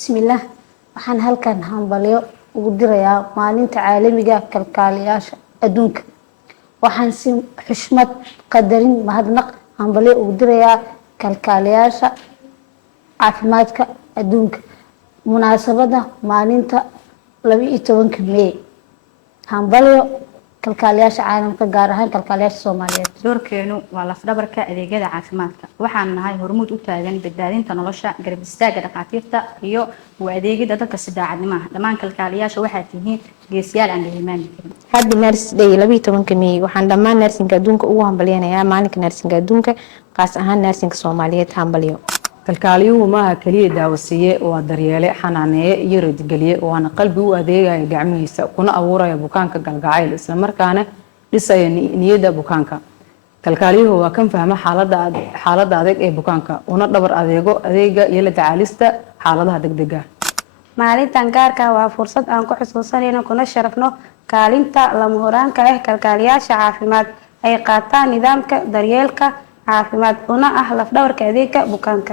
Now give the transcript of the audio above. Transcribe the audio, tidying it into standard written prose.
بسم الله. waxaan halkan hambalyo ugu dirayaa maalinta caalamiga kalkaaliyaasha adduunka. waxaan si xushmad qadarin mahadnaq hambalyo ugu dirayaa kalkaaliyaasha caafimaadka adduunka munaasabada maalinta 12 May. hambalyo kalkaaliyaasha caalamka gaar ahaan kalkaaliyaasha Soomaaliyeed. doorkeenu waa lafdhabarka adeegyada caafimaadka. waxaan nahay hormuud u taagan badbaadinta nolosha, garab istaagga dhaqaatiirta iyo u adeegida dadka si daacadnimo ah. dhammaan kalkaaliyaasha waxay tihiin geesiyaal aan la hilmaami karin. Happy Nurse Day 12 May. waxaan dhammaan nursing adduunka ugu hambalyeynaya maalinka nursing adduunka, qaas ahaan nursing Soomaaliyeed hambalyo. kalkaaliyuhu maaha kaliya daawasiye waa daryeele, xanaaneeye iyo radigeliye, waana qalbi u adeegaya gacmihiisa kuna abuuraya bukaanka galgacayl isla markaana dhisaya niyadda bukaanka. kalkaaliyuhu waa kan fahma xaaladda adeeg ee bukaanka una dhabar adeego adeega iyo la tacaalista xaaladaha degdega. maalintan gaarka waa fursad aan ku xusuusanayno kuna sharafno kaalinta lama huraanka ah kalkaaliyaasha caafimaad ay qaataan nidaamka daryeelka caafimaad una ah lafdhabarka adeegga bukaanka.